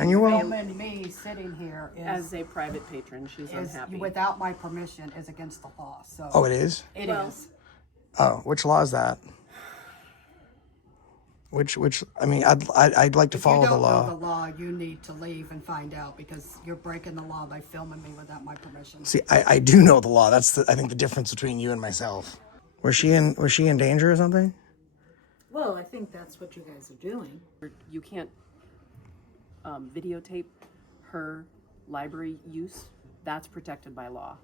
And you will. Filming me sitting here As a private patron, she's is unhappy. without my permission is against the law. So Oh, it is? It is. Oh, which law is that? Which, I mean, I'd like to follow the law. If you don't know the law, you need to leave and find out because you're breaking the law by filming me without my permission. See, I do know the law. That's I think the difference between you and myself. Was she in danger or something? Well, I think that's what you guys are doing. You can't videotape her library use. That's protected by law.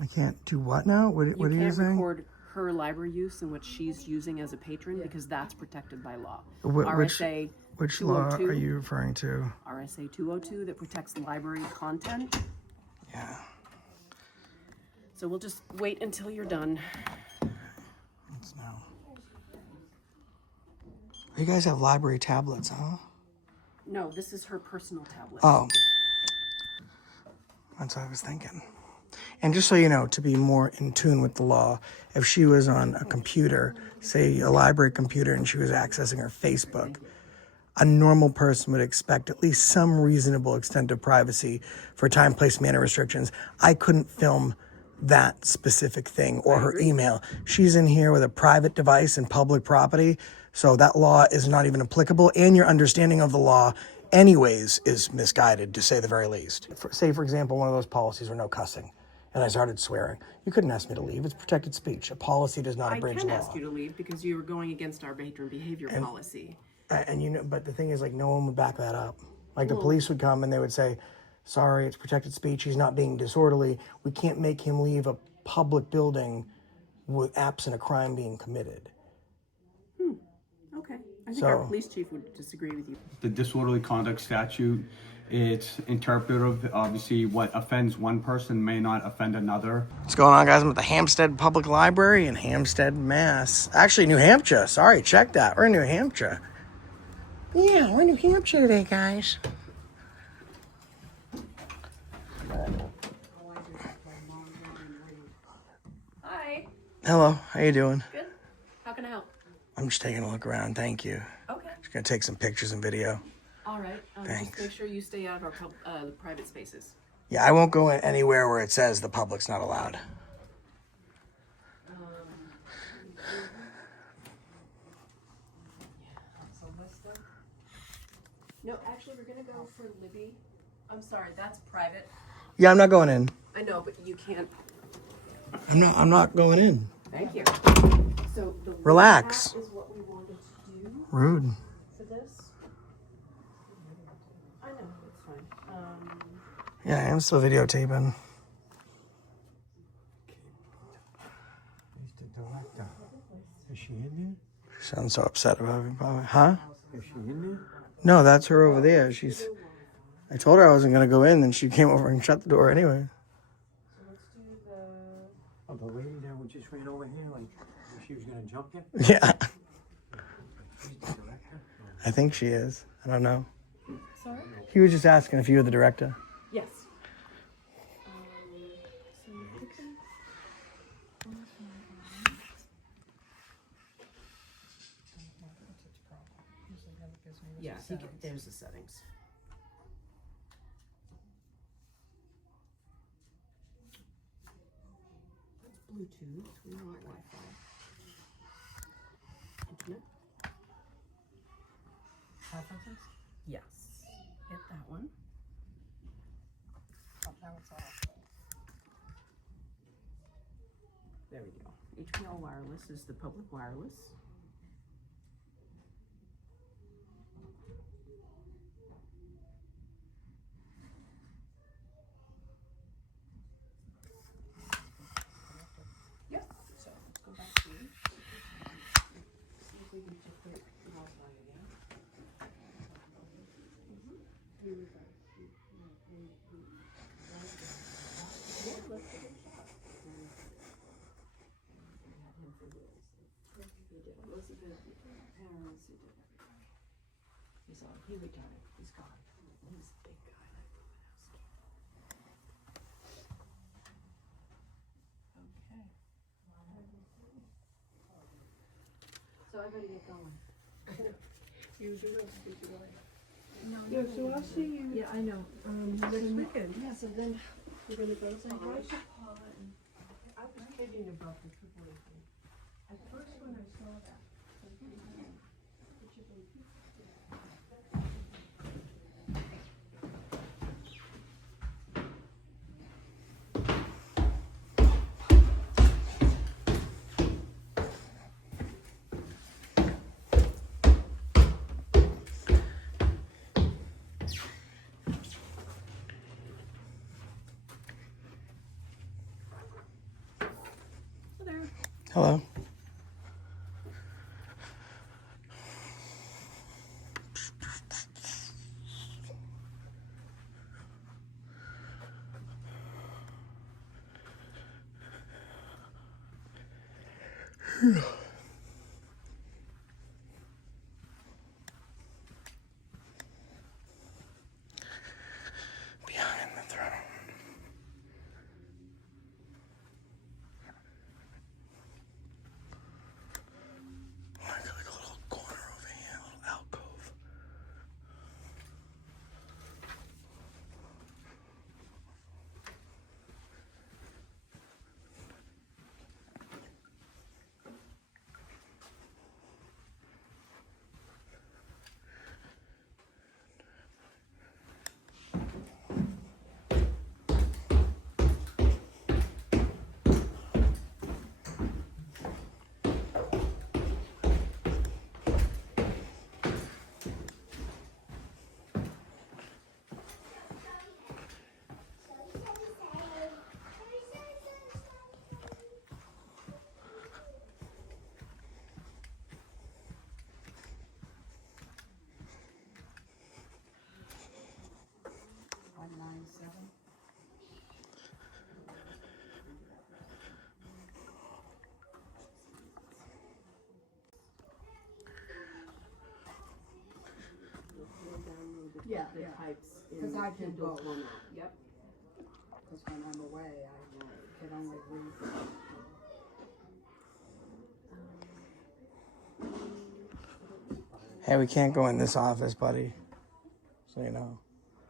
I can't do what now? What are you saying? You can't record her library use in which she's using as a patron because that's protected by law. RSA Which 202, law are you referring to? RSA 202 that protects library content. Yeah. So we'll just wait until you're done. It's now. You guys have library tablets, huh? No, this is her personal tablet. Oh. That's what I was thinking. And just so you know, to be more in tune with the law, if she was on a computer, say a library computer, and she was accessing her Facebook, a normal person would expect at least some reasonable extent of privacy for time, place, manner restrictions. I couldn't film that specific thing or her email. She's in here with a private device and public property, so that law is not even applicable, and your understanding of the law anyways is misguided, to say the very least. Say, for example, one of those policies were no cussing, and I started swearing. You couldn't ask me to leave. It's protected speech. A policy does not abridge law. I can ask you to leave because you were going against our patron behavior policy. And you know, but the thing is, like, no one would back that up. Like, the police would come and they would say, sorry, it's protected speech. He's not being disorderly. We can't make him leave a public building with absent a crime being committed. Okay. I think our police chief would disagree with you. The disorderly conduct statute, it's interpretive. Obviously, what offends one person may not offend another. What's going on, guys? I'm at the Hampstead Public Library in Hampstead, Mass. Actually, New Hampshire. Sorry, check that. We're in New Hampshire. Yeah, we're in New Hampshire today, guys. Hi. Hello, how you doing? Good. How can I help? I'm just taking a look around, thank you. Okay. Just gonna take some pictures and video. All right. Thanks. Just make sure you stay out of our private spaces. Yeah, I won't go in anywhere where it says the public's not allowed. No, actually, we're gonna go for Libby. I'm sorry, that's private. Yeah, I'm not going in. I know, but you can't. I'm not going in. Thank you. So the Relax. is what we wanted to do Rude. for this. I know, it's fine. Yeah, I'm still videotaping. Who's the director? Is she in there? She sounds so upset about it, probably. Huh? Is she in there? No, that's her over there. I told her I wasn't gonna go in, and she came over and shut the door anyway. So let's do the. Oh, the lady that just ran over here, like she was gonna jump you? Yeah, She's the director? I think she is. I don't know. Sorry? He was just asking if you were the director. Yes. Yeah, there's the settings. That's Bluetooth. We want Wi-Fi. Internet. Preferences? Yes. Hit that one. There we go. HPL Wireless is the public wireless. Yep. So let's go back to see if we can just put the Wi-Fi again. Here we go. Yeah, let's give it a shot. He did. Elizabeth, parents, he did everything. He retired. He's gone. He's a big guy. Okay. So I better get going. Use your real speaker. Yeah, so I'll see you. Yeah, I know. Next weekend. Yeah, so then we're gonna go somewhere. I was kidding about the AAA thing. At first when I saw that, Hello. Behind the throne. Like a little corner over here, a little alcove. Yeah, the yeah. types in Because I do Kindle both. format. Yep. Because when I'm away, I can only read. Hey, we can't go in this office, buddy. So you know.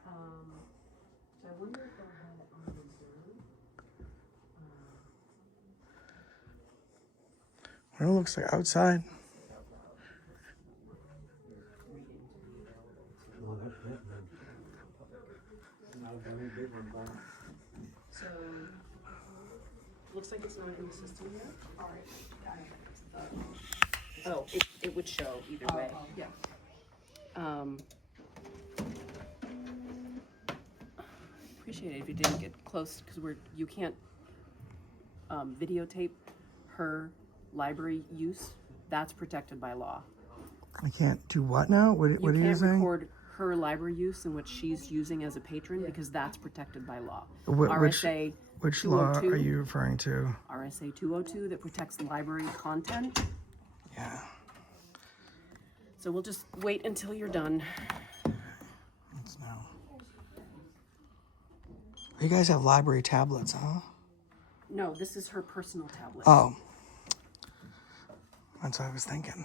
So I wonder if they'll have it on the Zoom. What it looks like outside. Oh, that's it, man. Not a very big one, but So, looks like it's not in the system yet. All right. Oh, it would show either way. Yeah. Appreciate it if you didn't get close, because you can't videotape her library use. That's protected by law. I can't do what now? What are you You can't saying? record her library use and what she's using as a patron because that's protected by law. Which RSA which law 202, are you referring to? RSA 202 that protects library content. Yeah. So we'll just wait until you're done. It's now. You guys have library tablets, huh? No, this is her personal tablet. Oh. That's what I was thinking.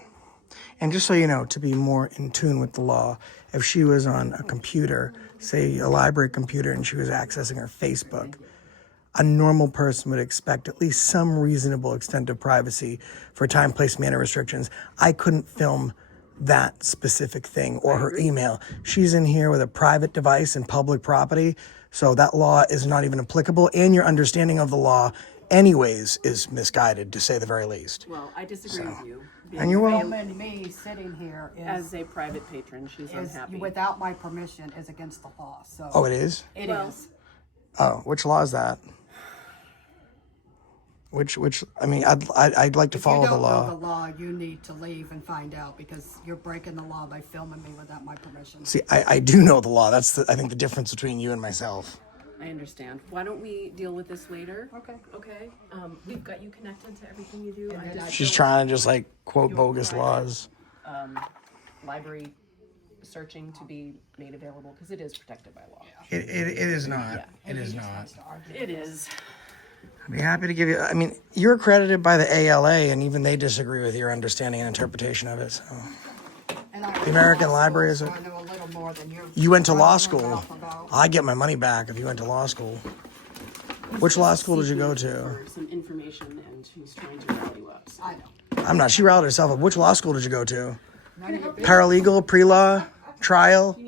And just so you know, to be more in tune with the law, if she was on a computer, say a library computer, and she was accessing her Facebook, a normal person would expect at least some reasonable extent of privacy for time, place, manner restrictions. I couldn't film that specific thing or her email. She's in here with a private device in public property, so that law is not even applicable, and your understanding of the law anyways is misguided, to say the very least. Well, I disagree with you. And you're welcome. Filming me sitting here As a private patron, she's is unhappy. without my permission is against the law. So Oh, it is? it Well, is. Oh, which law is that? Which? I mean, I'd like to If follow you the don't law. know the law, you need to leave and find out because you're breaking the law by filming me without my permission. See, I do know the law. That's I think the difference between you and myself. I understand. Why don't we deal with this later? Okay. Okay. We've got you connected to everything you do. And I then just She's don't- trying to just like quote You're bogus right. laws. library searching to be made available because it is protected by law. It is not. Yeah. It is not. It is. I'd be happy to give you. I mean, you're accredited by the ALA, and even they disagree with your understanding and interpretation of it. So. And I The American also- Library is so a- I know a little little more than you. You went to law running school. your mouth about. I get my money back if you went to law school. Which law school did you go to? For some information, and she's trying to rally you up. So. I know. I'm not. She riled herself up. Which law school did you go to? None of your business. Paralegal, pre-law, trial,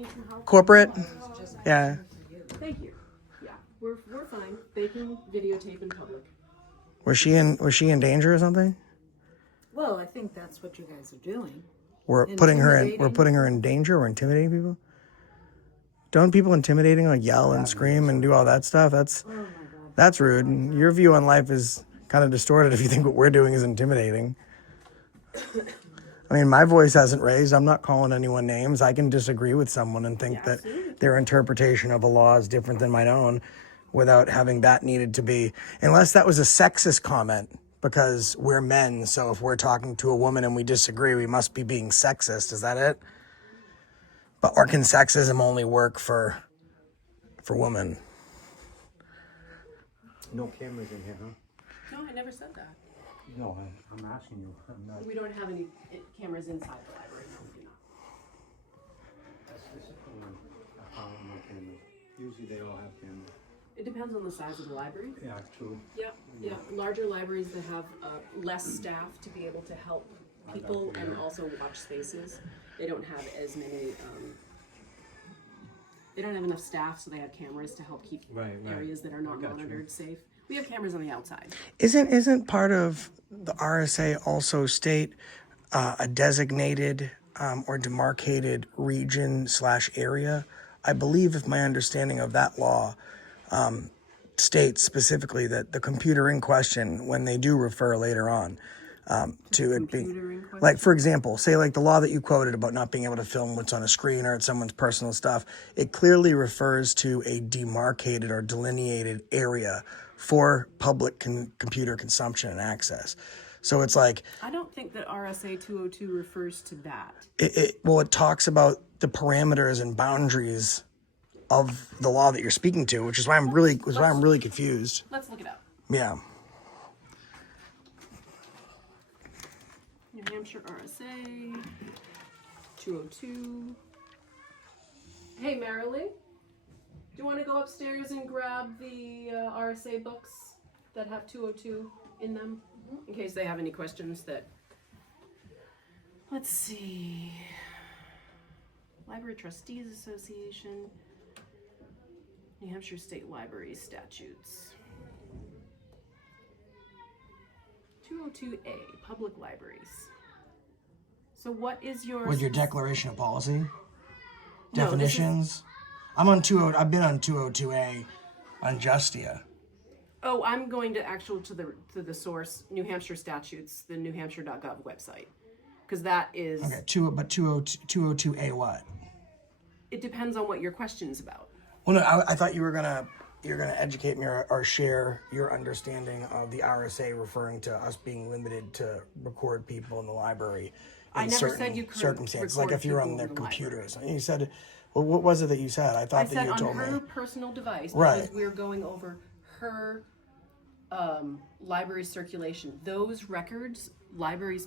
corporate? Yeah. Thank you. Yeah, we're fine. They can videotape in public. Was she in danger or something? Well, I think that's what you guys are doing. We're putting her in danger or intimidating people? Don't people intimidating like yell and scream and do all that stuff? That's rude. And your view on life is kind of distorted if you think what we're doing is intimidating. I mean, my voice hasn't raised. I'm not calling anyone names. I can disagree with someone and think that their interpretation of a law is different than my own without having that needed to be, unless that was a sexist comment because we're men. So if we're talking to a woman and we disagree, we must be being sexist. Is that it? But or can sexism only work for women? No cameras in here, huh? No, I never said that. No, I'm asking you. I'm not. We don't have any cameras inside the library. No, we do not. That's disappointing. I found no cameras. Usually they all have cameras. It depends on the size of the library. Yeah, true. Yeah. Larger libraries that have less staff to be able to help people and also watch spaces. They don't have as many. They don't have enough staff, so they have cameras to help keep Right. areas that are not monitored safe. We have cameras on the outside. Isn't part of the RSA also state a designated or demarcated region/area? I believe, if my understanding of that law states specifically that the computer in question, when they do refer later on to it being, like, for example, say like the law that you quoted about not being able to film what's on a screen or it's someone's personal stuff, it clearly refers to a demarcated or delineated area for public computer consumption and access. So it's like, I don't think that RSA 202 refers to that. it talks about the parameters and boundaries of the law that you're speaking to, which is why I'm really confused. Let's look it up. Yeah. New Hampshire RSA 202. Hey, Marilee, do you want to go upstairs and grab the RSA books that have 202 in them, in case they have any questions that... Let's see. Library Trustees Association, New Hampshire State Library statutes. 202A, public libraries. So what is your... With your declaration of policy? No, Definitions? I've been on 202A on Justia. Oh, I'm going to the source, New Hampshire statutes, the newhampshire.gov website. Because that is... Okay, 202A what? It depends on what your question's about. Well, no, I thought you were gonna educate me or share your understanding of the RSA referring to us being limited to record people in the library in I never certain said you couldn't circumstances, like record if you're on people their in the library. computers. And you said, well, what was it that you said? I thought I that said you on told her me. personal device, Right. because we're going over her library circulation. Those records,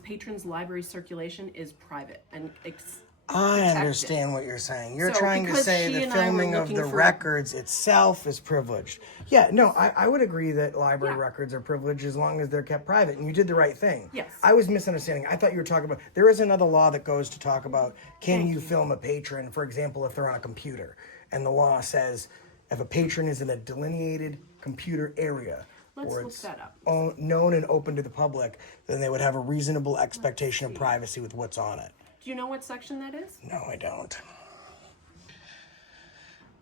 patrons' library circulation is private and I protected. understand what you're saying. You're So, trying to because say she the and I were filming of looking the for- records itself is privileged. Yeah, no, I would agree that library Yeah. records are privileged as long as they're kept private, and you did the right thing. Yes. I was misunderstanding. I thought you were talking about, there is another law that goes to talk about, can you film a patron, for example, if they're on a computer? And the law says, if a patron is in a delineated computer area, Let's or look it's that up. known and open to the public, then they would have a reasonable expectation of privacy with what's on it. Do you know what section that is? No, I don't.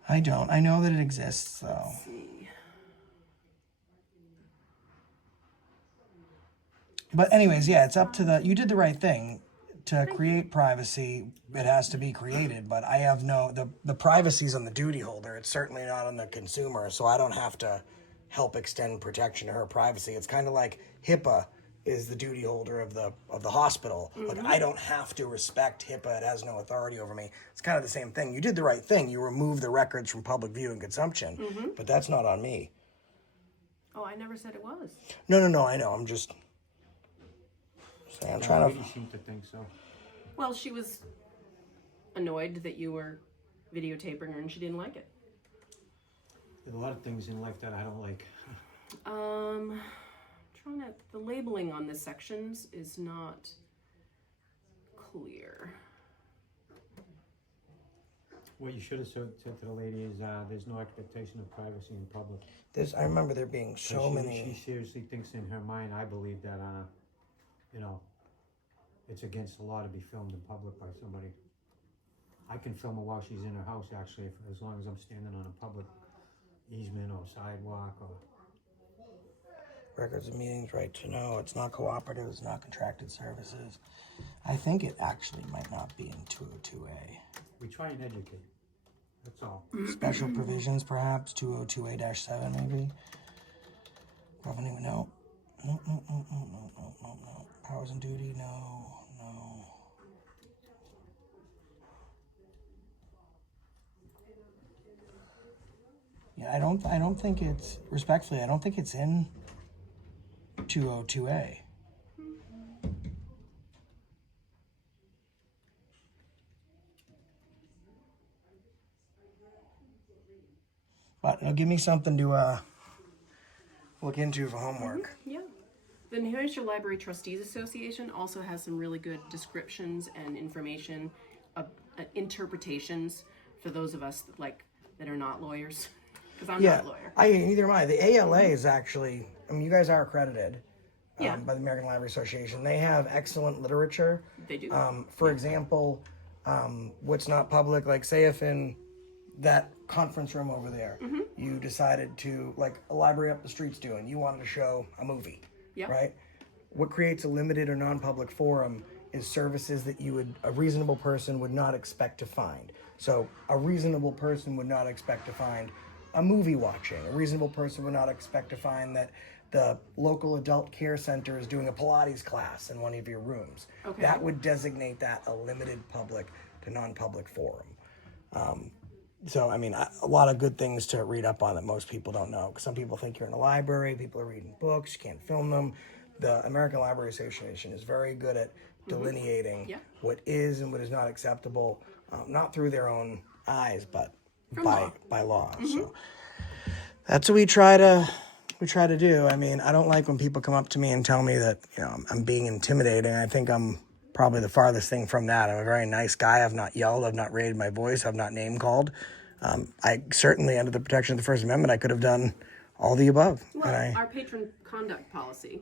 I know that it exists, though. Let's see. But anyways, yeah, it's up to you did the right thing. To create privacy, it has to be created, but I have the privacy's on the duty holder. It's certainly not on the consumer, so I don't have to help extend protection to her privacy. It's kind of like HIPAA is the duty holder of the hospital. Mm-hmm. Like, I don't have to respect HIPAA. It has no authority over me. It's kind of the same thing. You did the right thing. You removed the records from public view and consumption, but that's not on me. Oh, I never said it was. No, I know. I'm just saying, I'm trying to... You seem to think so. Well, she was annoyed that you were videotaping her, and she didn't like it. There's a lot of things in life that I don't like. The labeling on the sections is not clear. What you should have said to the lady is, there's no expectation of privacy in public. I remember there being so She many. seriously thinks in her mind, I believe that, it's against the law to be filmed in public by somebody. I can film her while she's in her house, actually, as long as I'm standing on a public easement or sidewalk or... Records of meetings, right to know. It's not cooperative. It's not contracted services. I think it actually might not be in 202A. We try and educate. That's all. Special provisions, perhaps 202A-7, maybe. Revenue, no. No. Powers and duty, no. Yeah, I don't think it's, respectfully, I don't think it's in 202A. But it'll give me something to look into for homework. Yeah. The New Hampshire Library Trustees Association also has some really good descriptions and information, interpretations for those of us that are not lawyers. Because I'm not a lawyer. Neither am I. The ALA is actually, you guys are accredited Yeah. by the American Library Association. They have excellent literature. They do. For example, what's not public, like say if in that conference room over there, you decided to, like a library up the street's doing, you wanted to show a movie, right? What creates a limited or non-public forum is services that a reasonable person would not expect to find. So a reasonable person would not expect to find a movie watching. A reasonable person would not expect to find that the local adult care center is doing a Pilates class in one of your rooms. Okay. That would designate that a limited public to non-public forum. So, a lot of good things to read up on that most people don't know. Some people think you're in a library, people are reading books, you can't film them. The American Library Association is very good at delineating what is and what is not acceptable, not through their own eyes, but by law. So that's what we try to do. I don't like when people come up to me and tell me that, I'm being intimidating. I think I'm probably the farthest thing from that. I'm a very nice guy. I've not yelled. I've not raised my voice. I've not name called. I certainly, under the protection of the First Amendment, I could have done all the above. Well, our patron conduct policy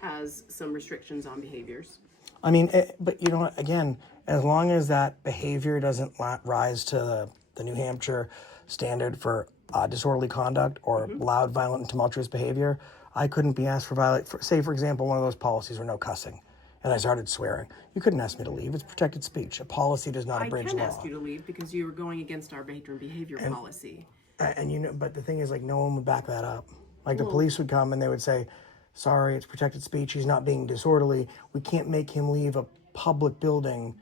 has some restrictions on behaviors. But you know what, again, as long as that behavior doesn't rise to the New Hampshire standard for disorderly conduct or loud, violent, and tumultuous behavior, I couldn't be asked say, for example, one of those policies were no cussing, and I started swearing. You couldn't ask me to leave. It's protected speech. A policy does not abridge law. I can ask you to leave because you were going against our patron behavior policy. But the thing is, no one would back that up. The police would come and they would say, sorry, it's protected speech. He's not being disorderly. We can't make him leave a public building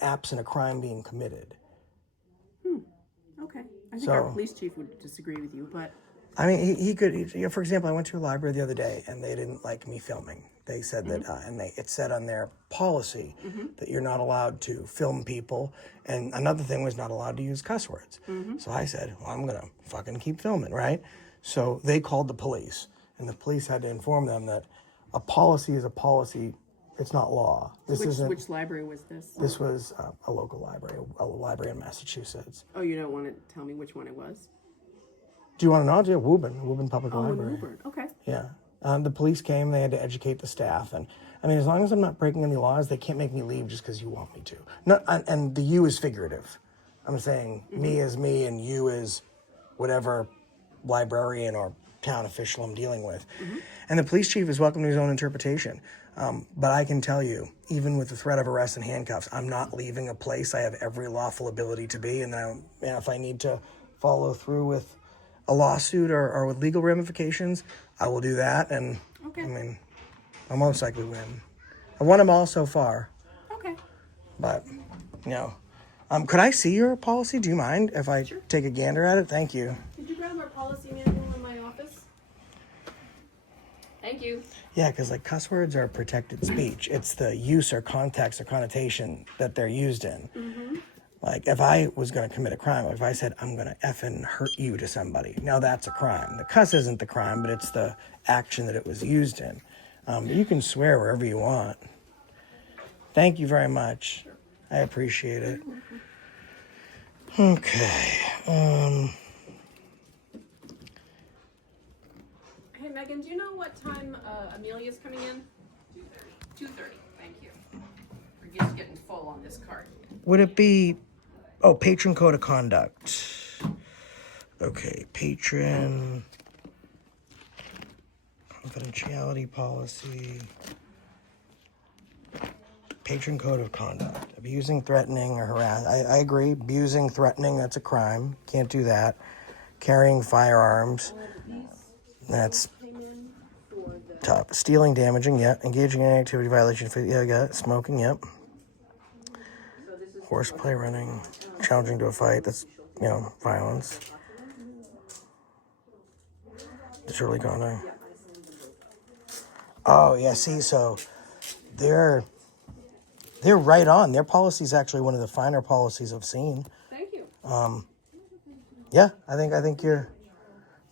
absent a crime being committed. Okay. I think our police chief would disagree with you, but... He could, for example, I went to a library the other day and they didn't like me filming. They said that, it said on their policy that you're not allowed to film people. And another thing was not allowed to use cuss words. So I said, well, I'm going to fucking keep filming, right? So they called the police and the police had to inform them that a policy is a policy. It's not law. Which library was this? This was a local library, a library in Massachusetts. Oh, you don't want to tell me which one it was? Do you want to know? Yeah, Woburn Public Library. Woburn. Okay. Yeah. The police came, they had to educate the staff. And as long as I'm not breaking any laws, they can't make me leave just because you want me to. And the you is figurative. I'm saying me is me and you is whatever librarian or town official I'm dealing with. And the police chief is welcome to his own interpretation. But I can tell you, even with the threat of arrest and handcuffs, I'm not leaving a place I have every lawful ability to be. And then if I need to follow through with a lawsuit or with legal ramifications, I will do that. And I'll most likely win. I won them all so far. Okay. But, could I see your policy? Do you mind if I take a gander at it? Thank you. Did you grab our policy manual in my office? Thank you. Yeah, because cuss words are protected speech. It's the use or context or connotation that they're used in. Like, if I was going to commit a crime, if I said, I'm going to effing hurt you to somebody, now that's a crime. The cuss isn't the crime, but it's the action that it was used in. But you can swear wherever you want. Thank you very much. I appreciate it. Okay. Hey, Megan, do you know what time Amelia's coming in? 2:30. 2:30, thank you. We're just getting full on this card. Would it be... Oh, patron code of conduct. Okay, patron... confidentiality policy... Patron code of conduct. Abusing, threatening, or harass. I agree. Abusing, threatening, that's a crime. Can't do that. Carrying firearms. That's tough. Stealing, damaging, yeah. Engaging in activity violation, yeah, I got it. Smoking, yep. Horseplay, running, challenging to a fight, that's, violence. Disorderly conduct. Oh, yeah, see, so they're right on. Their policy is actually one of the finer policies I've seen. Thank you. Yeah, I think your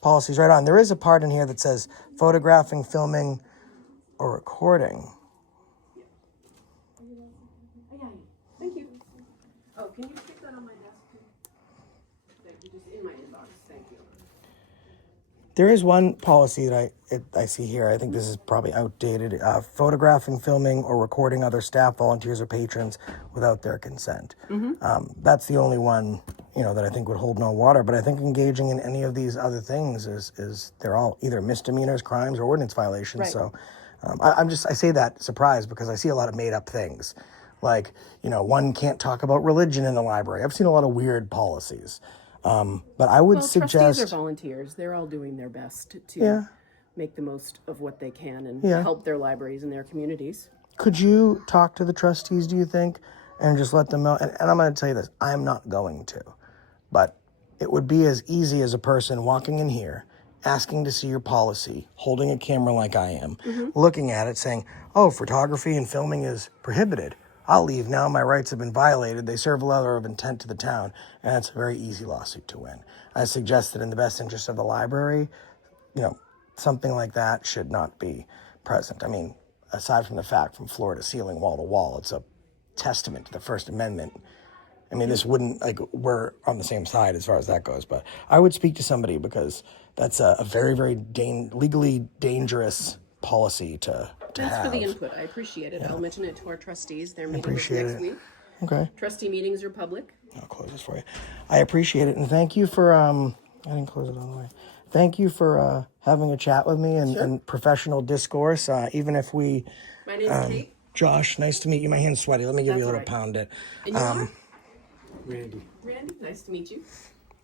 policy's right on. There is a part in here that says photographing, filming, or recording. Thank you. Oh, can you stick that on my desk too? Thank you. Just in my inbox. Thank you. There is one policy that I see here. I think this is probably outdated. Photographing, filming, or recording other staff, volunteers, or patrons without their consent. That's the only one, that I think would hold no water. But I think engaging in any of these other things is they're all either misdemeanors, crimes, or ordinance violations. Right. So I say that surprised because I see a lot of made up things. Like, one can't talk about religion in the library. I've seen a lot of weird policies. But I would suggest... trustees are volunteers. They're all doing their best to make the most of what they can and help their libraries and their communities. Could you talk to the trustees, do you think, and just let them know? And I'm going to tell you this. I'm not going to. But it would be as easy as a person walking in here, asking to see your policy, holding a camera like I am, looking at it, saying, oh, photography and filming is prohibited. I'll leave now. My rights have been violated. They serve a letter of intent to the town. And it's a very easy lawsuit to win. I suggest that in the best interest of the library, something like that should not be present. I mean, aside from the fact from floor to ceiling, wall to wall, it's a testament to the First Amendment. I mean, this wouldn't, we're on the same side as far as that goes. But I would speak to somebody because that's a very, very legally dangerous policy to Thanks have. for the input. I appreciate it. I'll mention it to our trustees. Their meeting is appreciate next it. week. Okay. Trustee meetings are public. I'll close this for you. I appreciate it. And thank you for, I didn't close it all the way. Thank you for having a chat with me and professional discourse. Even if we, My name's Kate. Josh, nice to meet you. My hand's sweaty. Let me give you a little right. pound it. And you are? Randy. Randy, nice to meet you.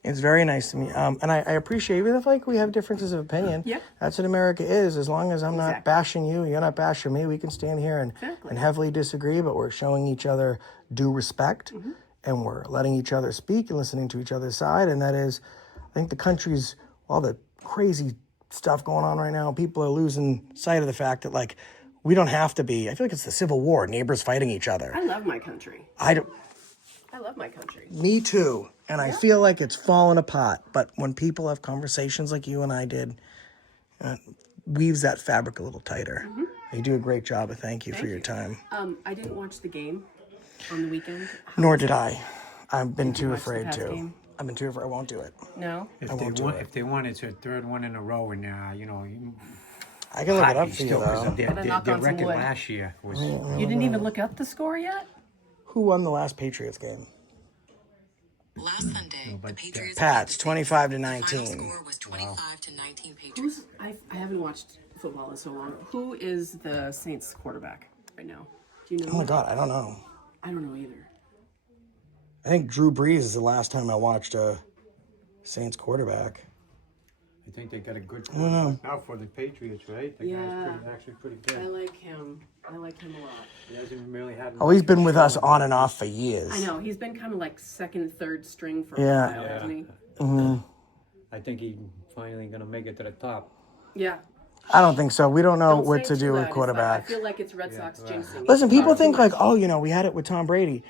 It's very nice to meet. And I appreciate, even if we have differences of opinion. Yeah. That's what America is. As long as I'm not bashing you, you're not bashing me, we can stand here and heavily disagree, but we're showing each other due respect, and we're letting each other speak and listening to each other's side. And that is, I think the country's, all the crazy stuff going on right now, people are losing sight of the fact that, we don't have to be. I feel like it's the Civil War, neighbors fighting each other. I love my country. I love my country. Me too. And I feel like it's fallen apart. But when people have conversations like you and I did, weaves that fabric a little tighter. You do a great job. Thank you for your time. I didn't watch the game on the weekend. Nor did I. I've been too afraid past to. game? I've been too afraid. I won't do it. No? If they won, it's their third one in a row, and I can look it up hockey for you still, 'cause though. their Gotta knock on some record wood. last year was. You didn't even look up the score yet? Who won the last Patriots game? Last Sunday, but the Patriots Pats, beat the 25 to Saints. The 19. final score was 25 to 19 Patriots. I haven't watched football in so long. Who is the Saints quarterback right now? Do you know? Oh my God, I don't know. I don't know either. I think Drew Brees is the last time I watched a Saints quarterback. I think they got a good quarterback now for the Patriots, right? The Yeah. guy's actually pretty I good. like him. I like him a lot. He hasn't really had. Oh, he's been with us on and off for years. I know. He's been kind of like second, third string for Yeah. a while, hasn't he? I think he's finally gonna make it to the top. Yeah. I don't think so. We don't know Don't what say to too do with loud. I quarterbacks. feel like it's Red Sox jinxing. Listen, people Far too think much. we had it with Tom Brady.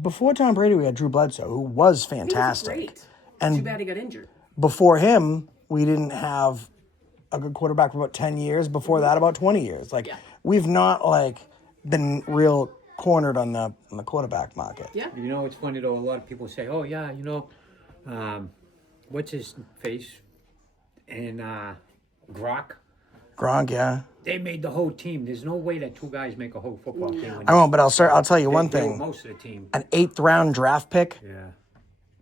before Tom Brady, we had Drew Bledsoe, who was He was fantastic. great. And Too bad he got injured. before him, we didn't have a good quarterback for about 10 years. Before that, about 20 years. Like, Yeah. we've not, like, been real cornered on the quarterback market. Yeah. You know, it's funny though, a lot of people say, oh yeah, you know, what's his face? And Gronk, Yeah. they made the whole team. There's no way that two guys make a whole football team. I won't, but I'll tell you one They were thing. most of the team. An 8th round draft pick Yeah.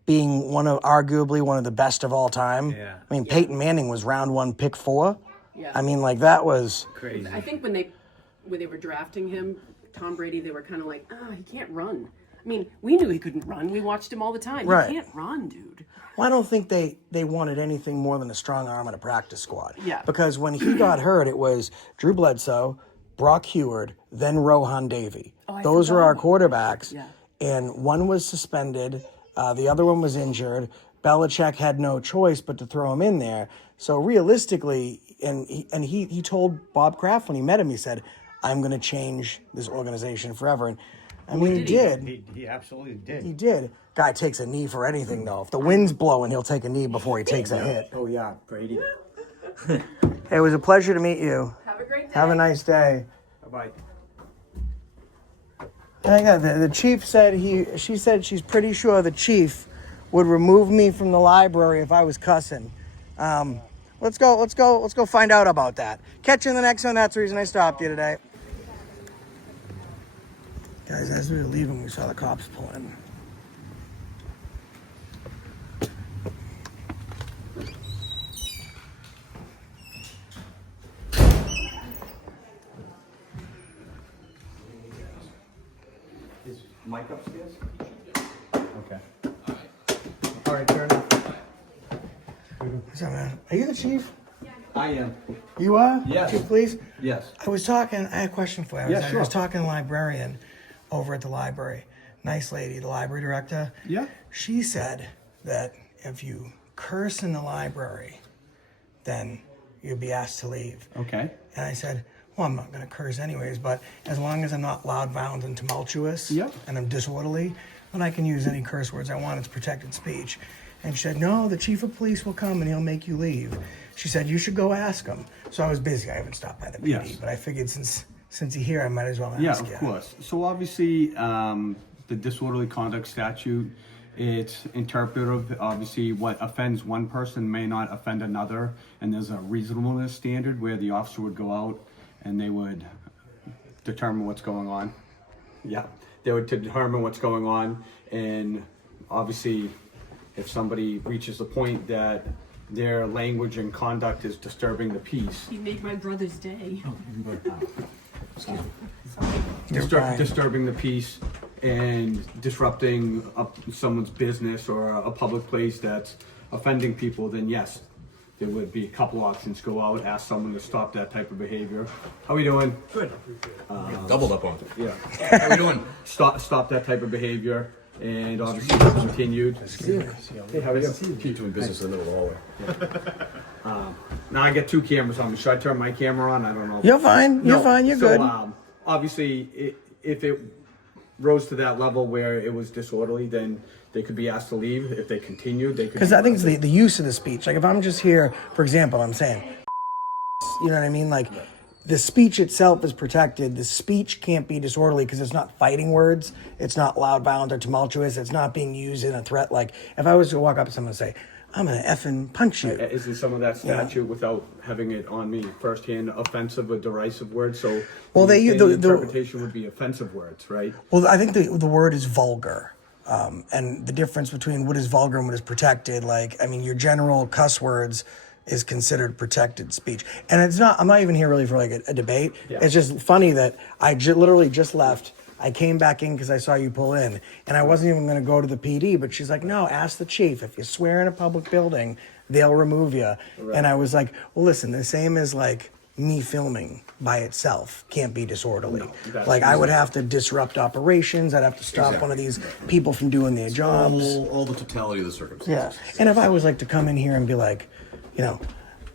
being arguably one of the best of all time. Yeah. I mean, Peyton Manning was round 1, pick 4. Yeah. I mean, like, that was... Crazy. I think when they were drafting him, Tom Brady, they were kind of like, he can't run. I mean, we knew he couldn't run. We watched him all the time. Right. He can't run, dude. Well, I don't think they wanted anything more than a strong arm and a practice squad. Yeah. Because when he got hurt, it was Drew Bledsoe, Brock Heward, then Rohan Davey. Those were our quarterbacks. Yeah. And one was suspended. The other one was injured. Belichick had no choice but to throw him in there. So realistically, and he told Bob Kraft when he met him, he said, I'm going to change this organization forever. And I mean, he did. He absolutely did. He did. Guy takes a knee for anything, though. If the wind's blowing, he'll take a knee before he takes a hit. Oh yeah, Brady. Hey, it was a pleasure to meet you. Have a great day. Have a nice day. Bye. Hang on. The chief said she said she's pretty sure the chief would remove me from the library if I was cussing. Let's go find out about that. Catch you in the next one. That's the reason I stopped you today. Guys, as we were leaving, we saw the cops pull in. Is Mike upstairs? Okay. All right, fair enough. What's up, man? Are you the chief? I am. You are? Yes. Chief, please? Yes. I had a question for you. Yeah, I was sure. talking to a librarian over at the library. Nice lady, the library director. Yeah. She said that if you curse in the library, then you'll be asked to leave. Okay. And I said, well, I'm not going to curse anyways, but as long as I'm not loud, violent, and tumultuous, Yep. and I'm disorderly, then I can use any curse words I want. It's protected speech. And she said, no, the chief of police will come and he'll make you leave. She said, you should go ask him. So I was busy. I haven't stopped by the PD, Yes. but I figured since you're here, I might as well ask Yeah, you. of course. So obviously, the disorderly conduct statute, it's interpretive. Obviously, what offends one person may not offend another, and there's a reasonableness standard where the officer would go out and they would determine what's going on. Yeah, they would determine what's going on, and obviously, if somebody reaches the point that their language and conduct is disturbing the peace, You made my brother's day. disturbing the peace and disrupting someone's business or a public place that's offending people, then yes, there would be a couple options. Go out, ask someone to stop that type of behavior. How we doing? Good. Doubled up on it. Yeah. How we doing? Stop that type of behavior, and obviously it's continued. Hey, how are you? Keep doing business in the middle of the hallway. Now I get two cameras on me. Should I turn my camera on? I don't know. You're fine. You're No. fine. You're So, good. Obviously, if it rose to that level where it was disorderly, then they could be asked to leave. If they continued, they could. Because I think it's the use of the speech. Like if I'm just here, for example, I'm saying, you know what I mean? Like the speech itself is protected. The speech can't be disorderly because it's not fighting words. It's not loud, violent, or tumultuous. It's not being used in a threat. Like if I was to walk up to someone and say, I'm going to effing punch you. Isn't some of that statute without having it on me firsthand offensive or derisive words? So Well, the the interpretation would be offensive words, right? Well, I think the word is vulgar. And the difference between what is vulgar and what is protected, like, I mean, your general cuss words is considered protected speech. And it's not, I'm not even here really for like a debate. Yeah. It's just funny that I literally just left. I came back in because I saw you pull in, and I wasn't even going to go to the PD, but she's like, no, ask the chief. If you swear in a public building, they'll remove you. Right. And I was like, well, listen, the same as like me filming by itself can't be disorderly. No, like I would have to disrupt operations. I'd have to stop one of these people from doing their jobs. All the totality of the circumstances. Yeah. And if I was like to come in here and be like, you know,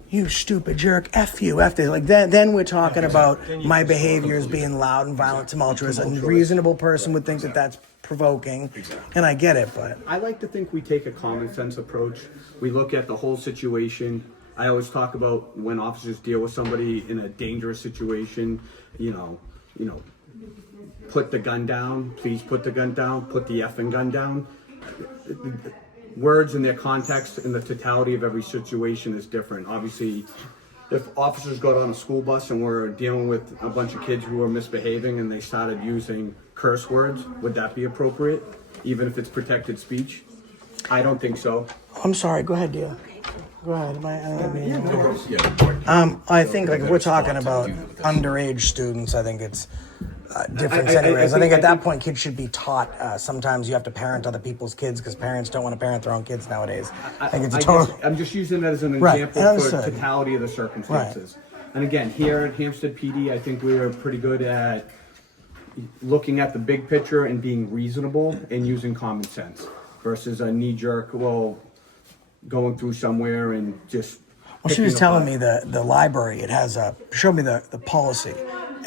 you stupid jerk, F you, F this, like then we're talking about my behavior as being loud and violent, tumultuous. A reasonable person would think that that's provoking, and I get it, but I like to think we take a common sense approach. We look at the whole situation. I always talk about when officers deal with somebody in a dangerous situation, you know, put the gun down, please put the gun down, put the effing gun down. Words in their context and the totality of every situation is different. Obviously, if officers got on a school bus and were dealing with a bunch of kids who were misbehaving and they started using curse words, would that be appropriate, even if it's protected speech? I don't think so. I'm sorry. Go ahead, dear. Go ahead. Yeah. I think like if we're talking about underage students, I think it's different. Anyways, I think at that point, kids should be taught. Sometimes you have to parent other people's kids because parents don't want to parent their own kids nowadays. I think it's a total. I'm just using that as an Right, example for understood. totality of the circumstances. And again, here at Hampstead PD, I think we are pretty good at looking at the big picture and being reasonable and using common sense versus a knee-jerk, well, going through somewhere and just. Well, she was telling me the library, it has showed me the policy,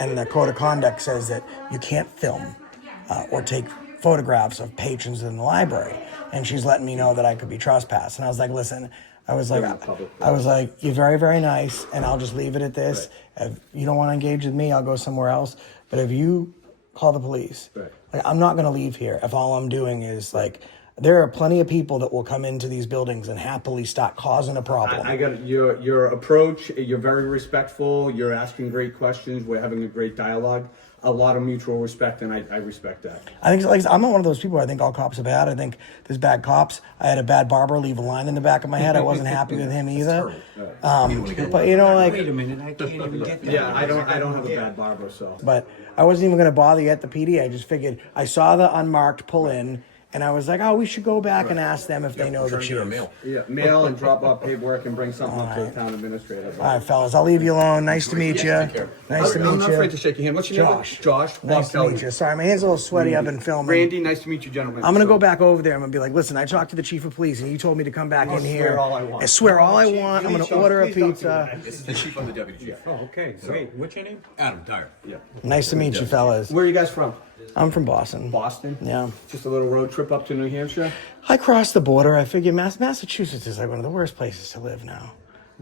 and the code of conduct says that you can't film or take photographs of patrons in the library. And she's letting me know that I could be trespassed. And I was like, listen, I was like, you're very, very nice, and I'll just leave it at this. If you don't want to engage with me, I'll go somewhere else. But if you call the police, like, I'm not going to leave here if all I'm doing is like, there are plenty of people that will come into these buildings and happily start causing a problem. I got your approach. You're very respectful. You're asking great questions. We're having a great dialogue. A lot of mutual respect, and I respect that. I think like I'm not one of those people. I think all cops are bad. I think there's bad cops. I had a bad barber leave a line in the back of my head. I wasn't happy with him either. But you know, like, Wait a minute, I can't even get that. Yeah, I don't have a bad barber, so. but I wasn't even going to bother you at the PD. I just figured I saw the unmarked pull in. And I was like, oh, we should go back and ask them if they know the chief. Yeah, mail and drop off paperwork and bring something up to the town administrator. All right, fellas, I'll leave you alone. Nice to meet you. Nice to I'm meet not afraid you. to shake your hand. What's your name? Josh. Nice to meet you. Sorry, my hand's a little sweaty. I've been filming. Randy, nice to meet you, gentlemen. I'm going to go back over there. I'm going to be like, listen, I talked to the chief of police, and you told me to come back in here. Swear all I want. I swear all I want. I'm going to order a pizza. This is the chief of the deputy chief. Oh, okay, great. What's your name? Adam Dyer. Yeah. Nice to meet you, fellas. Where are you guys from? I'm from Boston. Boston? Yeah. Just a little road trip up to New Hampshire? I crossed the border. I figured Massachusetts is like one of the worst places to live now.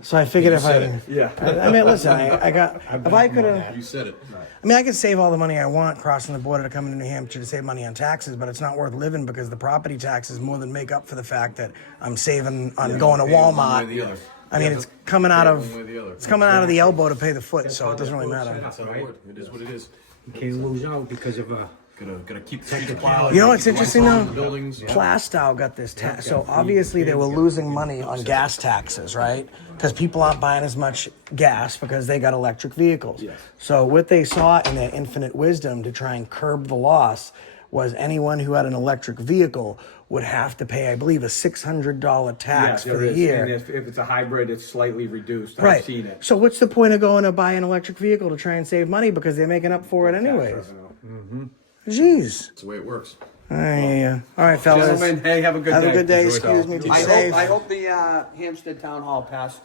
So I figured if I... Yeah. I mean, listen, I got... If I could have... You said it. I mean, I could save all the money I want crossing the border to come into New Hampshire to save money on taxes, but it's not worth living because the property taxes more than make up for the fact that I'm saving on going to Walmart. I mean, it's coming out of the elbow to pay the foot, so it doesn't really matter. That's how it works. It is what it is. You can't lose out because of Gotta keep the streets plowed. You know what's interesting though? The buildings. Plastow got this tax. So obviously they were losing money on gas taxes, right? Because people aren't buying as much gas because they got electric vehicles. Yes. So what they saw in their infinite wisdom to try and curb the loss was anyone who had an electric vehicle would have to pay, I believe, a $600 tax for the year. And if it's a hybrid, it's slightly reduced. Right. I've seen it. So what's the point of going to buy an electric vehicle to try and save money because they're making up for it anyways? Jeez. That's the way it works. Yeah. All right, fellas. Gentlemen, hey, have a good day. Have a good day. Enjoy, Excuse pal. me. Be I safe. hope the Hampstead Town Hall passed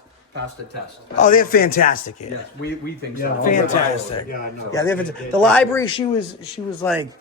the test. Oh, they're fantastic here. Yes, we think so. Fantastic. Yeah, I know. Yeah, they're fantastic. The library, she was like,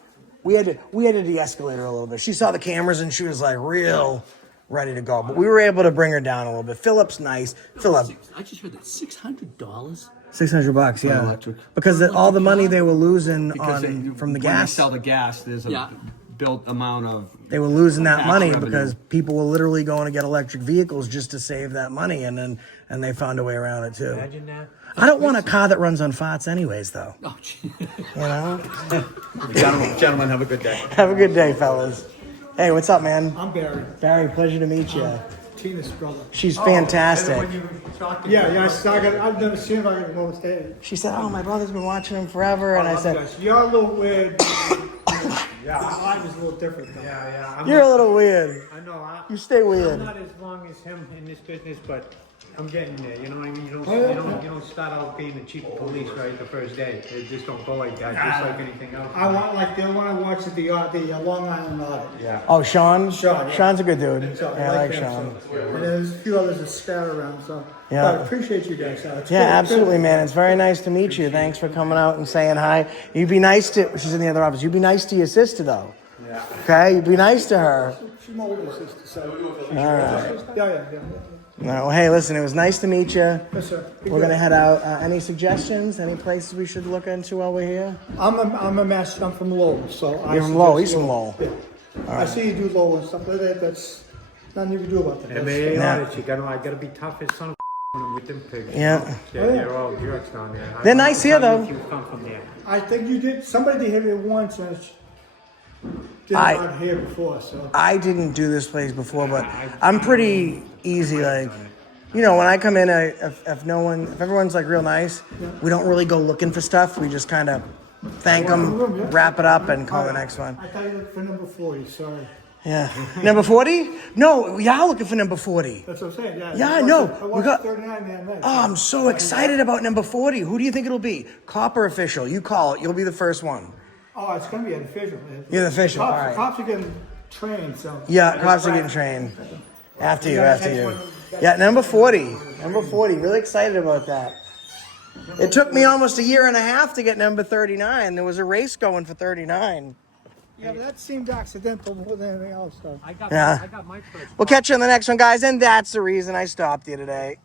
we had to de-escalate her a little bit. She saw the cameras and she was like real ready to go. But we were able to bring her down a little bit. Philip's nice. Philip. I just heard that $600. $600, yeah. electric. Because all the money they were losing Because from the when gas, they sell the gas, there's a built amount of. they were losing that tax money revenue. because people were literally going to get electric vehicles just to save that money, and they found a way around it too. Imagine that. I don't want a car that runs on farts anyways, though. Oh, gee. You know? Gentlemen, have a good day. Have a good day, fellas. Hey, what's up, man? I'm Barry. Barry, pleasure to meet you. Tina's brother. She's fantastic. Yeah, I've never seen her on stage. She said, oh, my brother's been watching him forever. And I said, You're a little weird. Yeah, I was a little different though. Yeah. you're a little weird. I know. You stay I'm weird. not as long as him in this business, but I'm getting there. You know what I mean? You don't start out being the chief of police right the first day. It just don't go like that. Just like anything else. I want like the one I watched the Long Island Audit. Yeah. Oh, Sean? Sean, yeah. Sean's a good dude. So, Yeah, I like him, Sean. so. And there's a few others that scatter around. So Yeah. but I appreciate you guys. It's Yeah, good. absolutely, man. It's very nice to meet you. Thanks for coming out and saying hi. You'd be nice to, she's in the other office. You'd be nice to your sister, though. Okay, be nice to her. She's my older sister, so. All right. Yeah. No, hey, listen, it was nice to meet you. Yes, sir. We're gonna head out. Any suggestions? Any places we should look into while we're here? I'm a master. I'm from Lowell, so. You're from Lowell. He's from Lowell. Yeah. I see you do Lowell and stuff like that. That's nothing you can do about that. MAA Yeah. audits, I gotta be tough as son of when I'm with them pigs. Yeah. They're all jerks down there. They're nice here, though. You come from there. I think you did. Somebody did hit it once and did I- not here before, so. I didn't do this place before, but I'm pretty easy. Like, you know, when I come in, if everyone's like real nice, we don't really go looking for stuff. We just kind of thank them, wrap it up, and call the next one. I thought you looked for number 40. Sorry. Yeah. Number 40? No, y'all looking for number 40. That's what I'm saying. Yeah. Yeah, I know. I We watched got- 39 the other night. Oh, I'm so excited about number 40. Who do you think it'll be? Cop or official? You call it. You'll be the first one. Oh, it's gonna be an official. You're the official, Cops, all right. Cops are getting trained, so. Yeah, cops are getting trained. After you. Yeah, number 40. Number 40. Really excited about that. It took me almost a year and a half to get number 39. There was a race going for 39. Yeah, but that seemed accidental more than anything else, though. Yeah. We'll catch you on the next one, guys. And that's the reason I stopped you today.